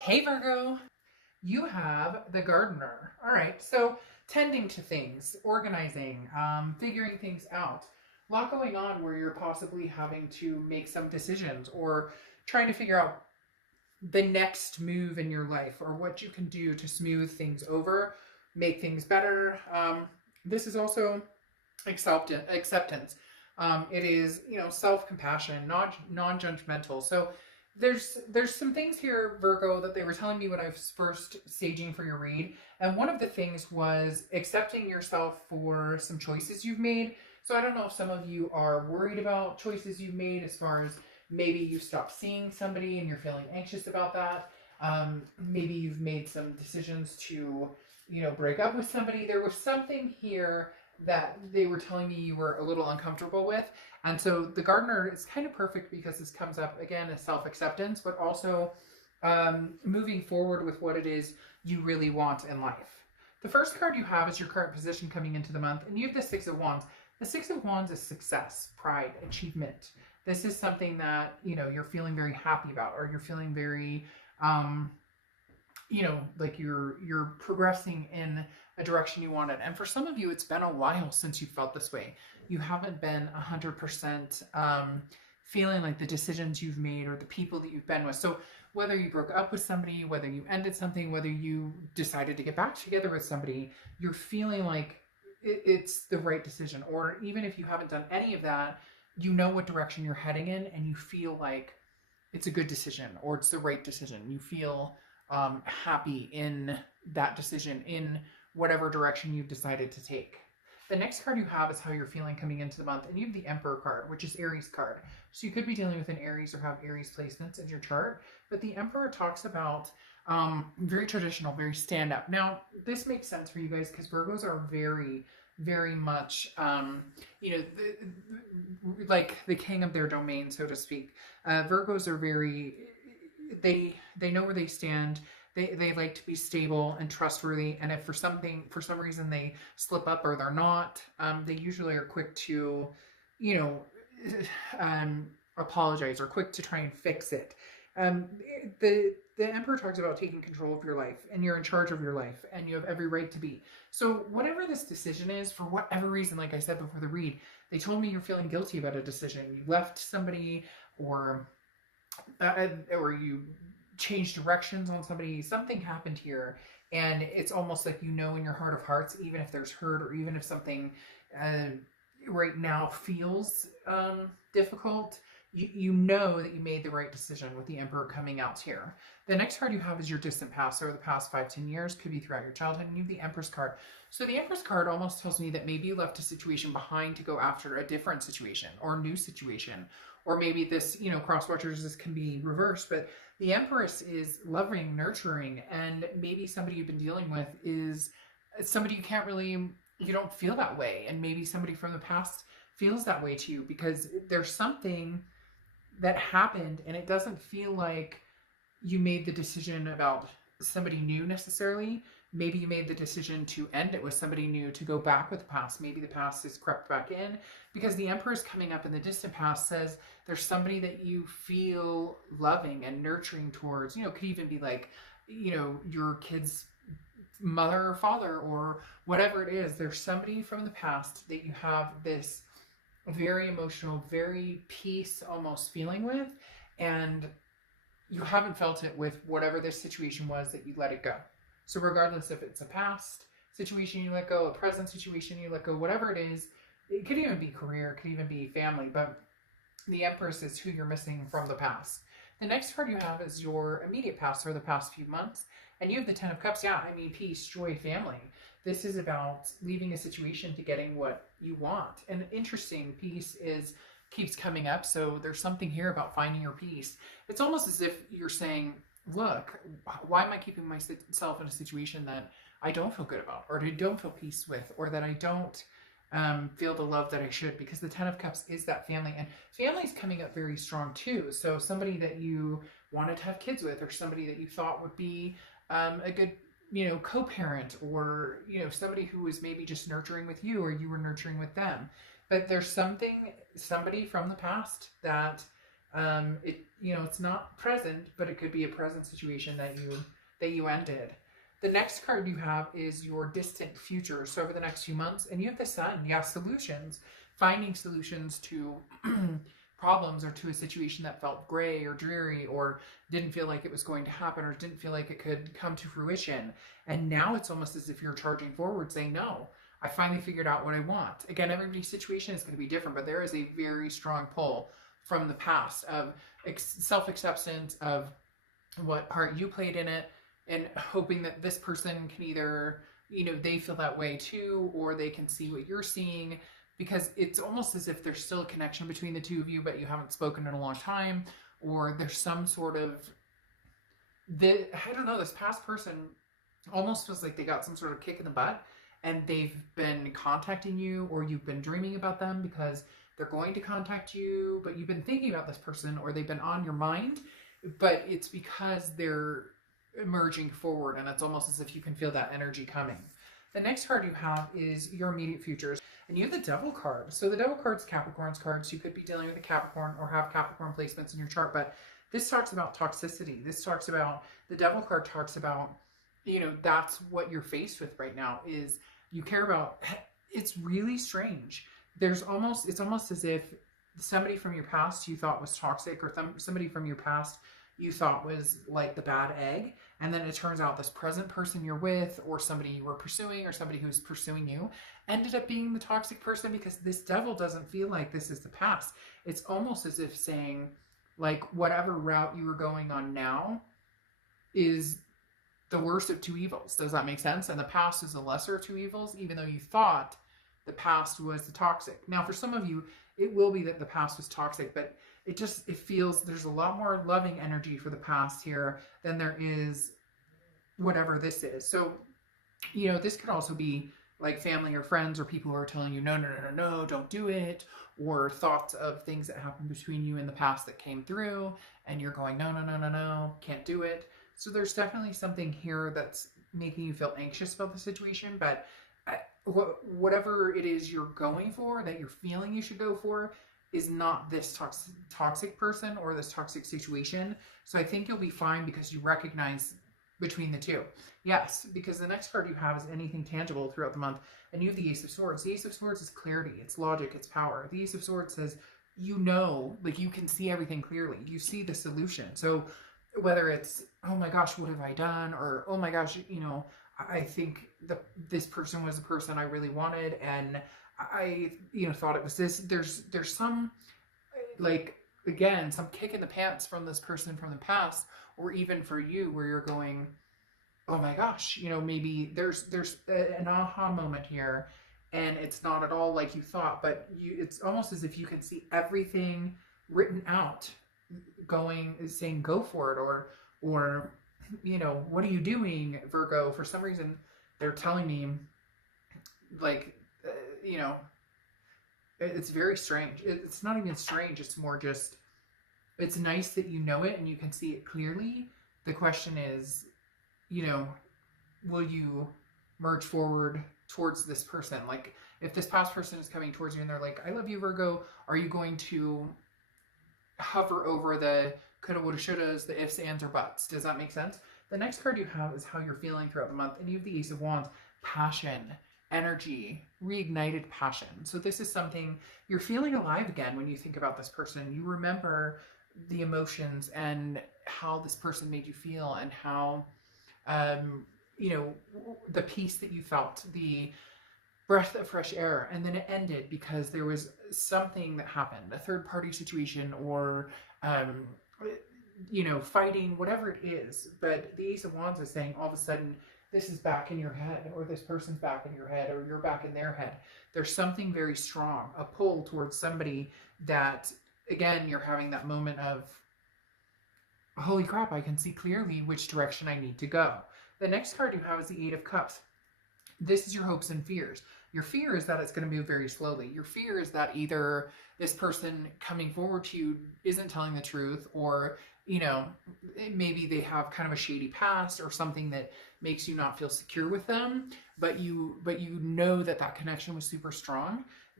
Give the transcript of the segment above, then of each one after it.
Hey Virgo, you have the gardener. All right, so tending to things, organizing, figuring things out. A lot going on where you're possibly having to make some decisions or trying to figure out the next move in your life or what you can do to smooth things over, make things better. This is also acceptance. It is, self compassion, not non judgmental. So there's some things here, Virgo, that they were telling me when I was first staging for your read, and one of the things was accepting yourself for some choices you've made. So I don't know if some of you are worried about choices you've made, as far as maybe you stopped seeing somebody and you're feeling anxious about that. Maybe you've made some decisions to, break up with somebody. There was something here that they were telling me you were a little uncomfortable with. And so the gardener is kind of perfect because this comes up again as self acceptance, but also moving forward with what it is you really want in life. The first card you have is your current position coming into the month, and you have the Six of Wands. The Six of Wands is success, pride, achievement. This is something that you're feeling very happy about, or you're feeling very like you're progressing in a direction you wanted. And for some of you, it's been a while since you felt this way. You haven't been 100% feeling like the decisions you've made or the people that you've been with. So whether you broke up with somebody, whether you ended something, whether you decided to get back together with somebody, you're feeling like it's the right decision. Or even if you haven't done any of that, you know what direction you're heading in, and you feel like it's a good decision or it's the right decision. You feel happy in that decision, in whatever direction you've decided to take. The next card you have is how you're feeling coming into the month, and you have the Emperor card, which is Aries card. So you could be dealing with an Aries or have Aries placements in your chart, but the Emperor talks about very traditional, very stand up. Now, this makes sense for you guys because Virgos are very, very much, like the king of their domain, so to speak. Virgos are very, they know where they stand. They like to be stable and trustworthy, and if for some reason they slip up or they're not, they usually are quick to, you know, apologize or quick to try and fix it. Um, the Emperor talks about taking control of your life, and you're in charge of your life, and you have every right to be. So whatever this decision is, for whatever reason, like I said before the read, they told me you're feeling guilty about a decision. You left somebody, or you changed directions on somebody. Something happened here, and it's almost like in your heart of hearts, even if there's hurt or even if something uh, right now feels difficult, you know that you made the right decision with the Emperor coming out here. The next card you have is your distant past, or the past 5-10 years, could be throughout your childhood, and you have the Empress card. So the Empress card almost tells me that maybe you left a situation behind to go after a different situation or new situation, or maybe this, cross watchers, this can be reversed, but the Empress is loving, nurturing, and maybe somebody you've been dealing with is somebody you don't feel that way, and maybe somebody from the past feels that way to you because there's something that happened, and it doesn't feel like you made the decision about somebody new necessarily. Maybe you made the decision to end it with somebody new, to go back with the past. Maybe the past is crept back in, because the Emperor is coming up in the distant past, says there's somebody that you feel loving and nurturing towards. Could even be like, your kid's mother or father or whatever it is. There's somebody from the past that you have this very emotional, very peace almost feeling with, and you haven't felt it with whatever this situation was that you let it go. So regardless if it's a past situation you let go, a present situation you let go, whatever it is, it could even be career, it could even be family, but the Empress is who you're missing from the past. The next card you have is your immediate past, or the past few months, and you have the Ten of Cups. Yeah, I mean, peace, joy, family. This is about leaving a situation to getting what you want. And interesting, peace keeps coming up, so there's something here about finding your peace. It's almost as if you're saying, look, why am I keeping myself in a situation that I don't feel good about, or that I don't feel peace with, or that I don't feel the love that I should? Because the Ten of Cups is that family, and family is coming up very strong too. So somebody that you wanted to have kids with, or somebody that you thought would be a good co-parent, or somebody who was maybe just nurturing with you, or you were nurturing with them. But there's somebody from the past that It's not present, but it could be a present situation that you ended. The next card you have is your distant future. So over the next few months, and you have the sun. Yeah, solutions, finding solutions to problems or to a situation that felt gray or dreary or didn't feel like it was going to happen or didn't feel like it could come to fruition. And now it's almost as if you're charging forward saying, no, I finally figured out what I want. Again, everybody's situation is going to be different, but there is a very strong pull from the past of self-acceptance of what part you played in it, and hoping that this person can either, they feel that way too, or they can see what you're seeing, because it's almost as if there's still a connection between the two of you, but you haven't spoken in a long time, or there's some sort of, I don't know, this past person almost feels like they got some sort of kick in the butt, and they've been contacting you, or you've been dreaming about them because they're going to contact you, but you've been thinking about this person, or they've been on your mind, but it's because they're emerging forward, and it's almost as if you can feel that energy coming. The next card you have is your immediate futures, and you have the Devil card. So the Devil card's Capricorn's card, so you could be dealing with a Capricorn or have Capricorn placements in your chart, but this talks about toxicity. This talks about, the Devil card talks about, that's what you're faced with right now, is you care about, it's really strange. It's almost as if somebody from your past you thought was toxic, or somebody from your past you thought was like the bad egg, and then it turns out this present person you're with, or somebody you were pursuing, or somebody who's pursuing you, ended up being the toxic person, because this Devil doesn't feel like this is the past. It's almost as if saying, like, whatever route you were going on now is the worst of two evils. Does that make sense? And the past is the lesser of two evils, even though you thought the past was the toxic. Now, for some of you, it will be that the past was toxic, but it feels there's a lot more loving energy for the past here than there is whatever this is. So, this could also be like family or friends, or people who are telling you, no, no, no, no, no, don't do it, or thoughts of things that happened between you in the past that came through, and you're going, no, no, no, no, no, can't do it. So there's definitely something here that's making you feel anxious about the situation, but whatever it is you're going for, that you're feeling you should go for, is not this toxic person or this toxic situation. So I think you'll be fine, because you recognize between the two. Yes, because the next card you have is anything tangible throughout the month, and you have the Ace of Swords. The Ace of Swords is clarity, it's logic, it's power. The Ace of Swords says, like, you can see everything clearly. You see the solution. So whether it's, oh my gosh, what have I done? Or, oh my gosh, I think this person was the person I really wanted, and I, thought it was this. There's some, like, again, some kick in the pants from this person from the past, or even for you, where you're going, oh my gosh, maybe there's an aha moment here, and it's not at all like you thought, but it's almost as if you can see everything written out, saying go for it, or what are you doing, Virgo? For some reason, they're telling me, like, it's very strange. It's not even strange. It's more just, it's nice that you know it and you can see it clearly. The question is, will you merge forward towards this person? Like, if this past person is coming towards you and they're like, I love you, Virgo, are you going to hover over the coulda, woulda, shouldas, the ifs, ands, or buts? Does that make sense? The next card you have is how you're feeling throughout the month, and you have the Ace of Wands, passion, energy, reignited passion. So this is something, you're feeling alive again when you think about this person. You remember the emotions and how this person made you feel, and how, the peace that you felt, the breath of fresh air, and then it ended because there was something that happened, a third party situation, or fighting, whatever it is. But the Ace of Wands is saying all of a sudden this is back in your head, or this person's back in your head, or you're back in their head. There's something very strong, a pull towards somebody that, again, you're having that moment of, holy crap, I can see clearly which direction I need to go. The next card you have is the Eight of Cups. This is your hopes and fears. Your fear is that it's going to move very slowly. Your fear is that either this person coming forward to you isn't telling the truth, or, maybe they have kind of a shady past or something that makes you not feel secure with them, but you know that connection was super strong.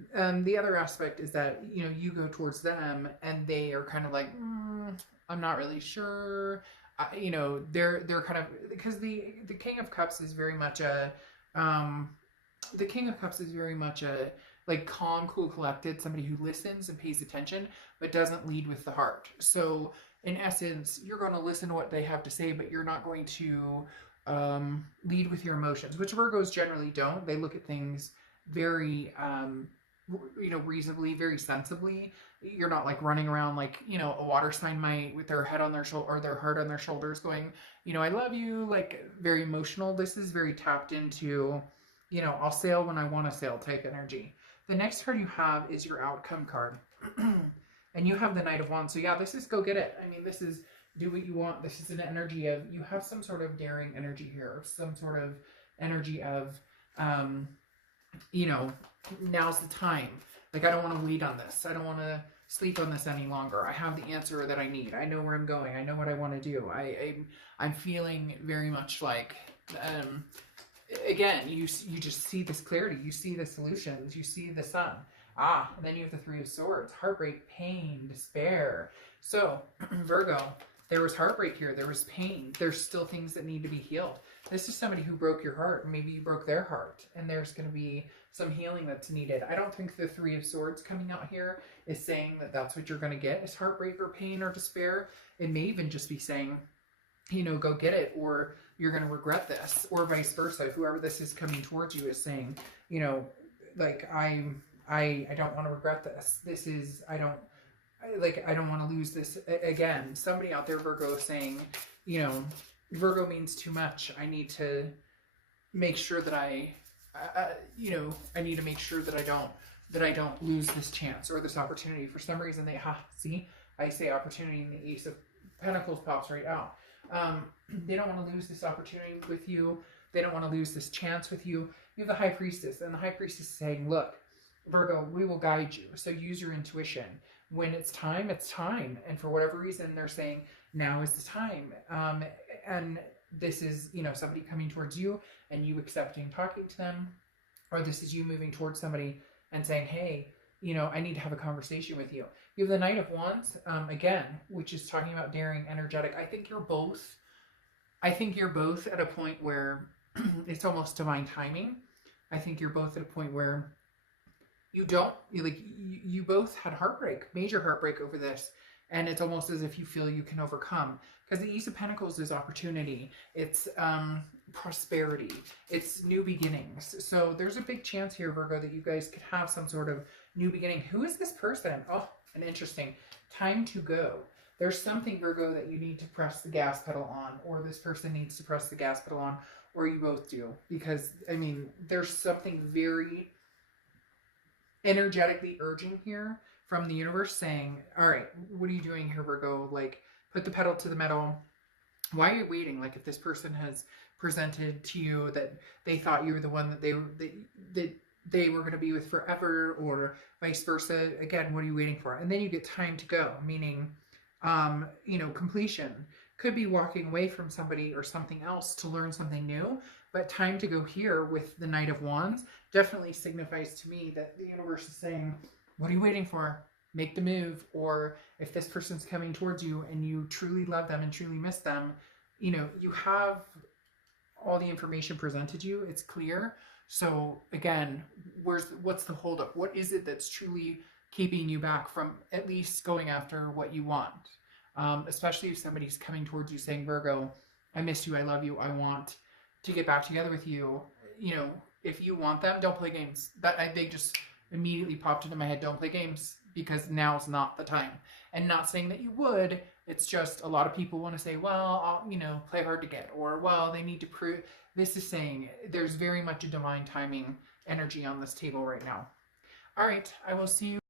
The other aspect is that, you know, you go towards them and they are kind of like, I'm not really sure. You know, they're kind of, because the King of Cups is very much a, um, the King of Cups is very much a, like, calm, cool, collected, somebody who listens and pays attention, but doesn't lead with the heart. So in essence, you're going to listen to what they have to say, but you're not going to lead with your emotions, which Virgos generally don't. They look at things very, you know, reasonably, very sensibly. You're not like running around like, you know, a water sign might, with their head on their shoulder or their heart on their shoulders going, you know, I love you, like very emotional. This is very tapped into, you know, I'll sail when I want to sail type energy. The next card you have is your outcome card. And you have the Knight of Wands. So yeah, this is go get it. I mean, this is do what you want. This is an energy of, you have some sort of daring energy here, some sort of energy of, you know, now's the time. Like, I don't want to wait on this. I don't want to sleep on this any longer. I have the answer that I need. I know where I'm going. I know what I want to do. I'm feeling very much like, again, you just see this clarity. You see the solutions. You see the sun. And then you have the Three of Swords. Heartbreak, pain, despair. So, Virgo, there was heartbreak here. There was pain. There's still things that need to be healed. This is somebody who broke your heart. Maybe you broke their heart. And there's going to be some healing that's needed. I don't think the Three of Swords coming out here is saying that that's what you're going to get is heartbreak or pain or despair. It may even just be saying, you know, go get it, or you're going to regret this, or vice versa. Whoever this is coming towards you is saying, you know, like, I don't want to regret this. This is, I don't want to lose this again. Somebody out there, Virgo, is saying, you know, Virgo means too much. I need to make sure that you know, I need to make sure that I don't lose this chance or this opportunity. For some reason, see, I say opportunity and the Ace of Pentacles pops right out. They don't want to lose this opportunity with you. They don't want to lose this chance with you. You have the High Priestess, and the High Priestess is saying, look, Virgo, we will guide you. So use your intuition. When it's time, it's time. And for whatever reason, they're saying, now is the time. And this is, you know, somebody coming towards you and you accepting talking to them. Or this is you moving towards somebody and saying, hey, you know, I need to have a conversation with you. You have the Knight of Wands, again, which is talking about daring, energetic. I think you're both at a point where it's almost divine timing. I think you're both at a point where you both had heartbreak, major heartbreak over this. And it's almost as if you feel you can overcome. Because the Ace of Pentacles is opportunity. It's prosperity. It's new beginnings. So there's a big chance here, Virgo, that you guys could have some sort of new beginning. Who is this person? Oh, an interesting. Time to go. There's something, Virgo, that you need to press the gas pedal on. Or this person needs to press the gas pedal on. Or you both do. Because, I mean, there's something very energetically urging here from the universe saying, all right, what are you doing here, Virgo? Like, put the pedal to the metal. Why are you waiting? Like, if this person has presented to you that they thought you were the one that they were going to be with forever, or vice versa, again, what are you waiting for? And then you get time to go, meaning, you know, completion. Could be walking away from somebody or something else to learn something new, but time to go here with the Knight of Wands definitely signifies to me that the universe is saying, what are you waiting for? Make the move. Or if this person's coming towards you and you truly love them and truly miss them, you know, you have all the information presented to you. It's clear. So again, what's the holdup? What is it that's truly keeping you back from at least going after what you want? Especially if somebody's coming towards you saying, Virgo, I miss you. I love you. I want to get back together with you. You know, if you want them, don't play games. They just immediately popped into my head. Don't play games, because now's not the time. And not saying that you would. It's just a lot of people want to say, well, I'll, you know, play hard to get, or, well, they need to prove. This is saying there's very much a divine timing energy on this table right now. All right, I will see you.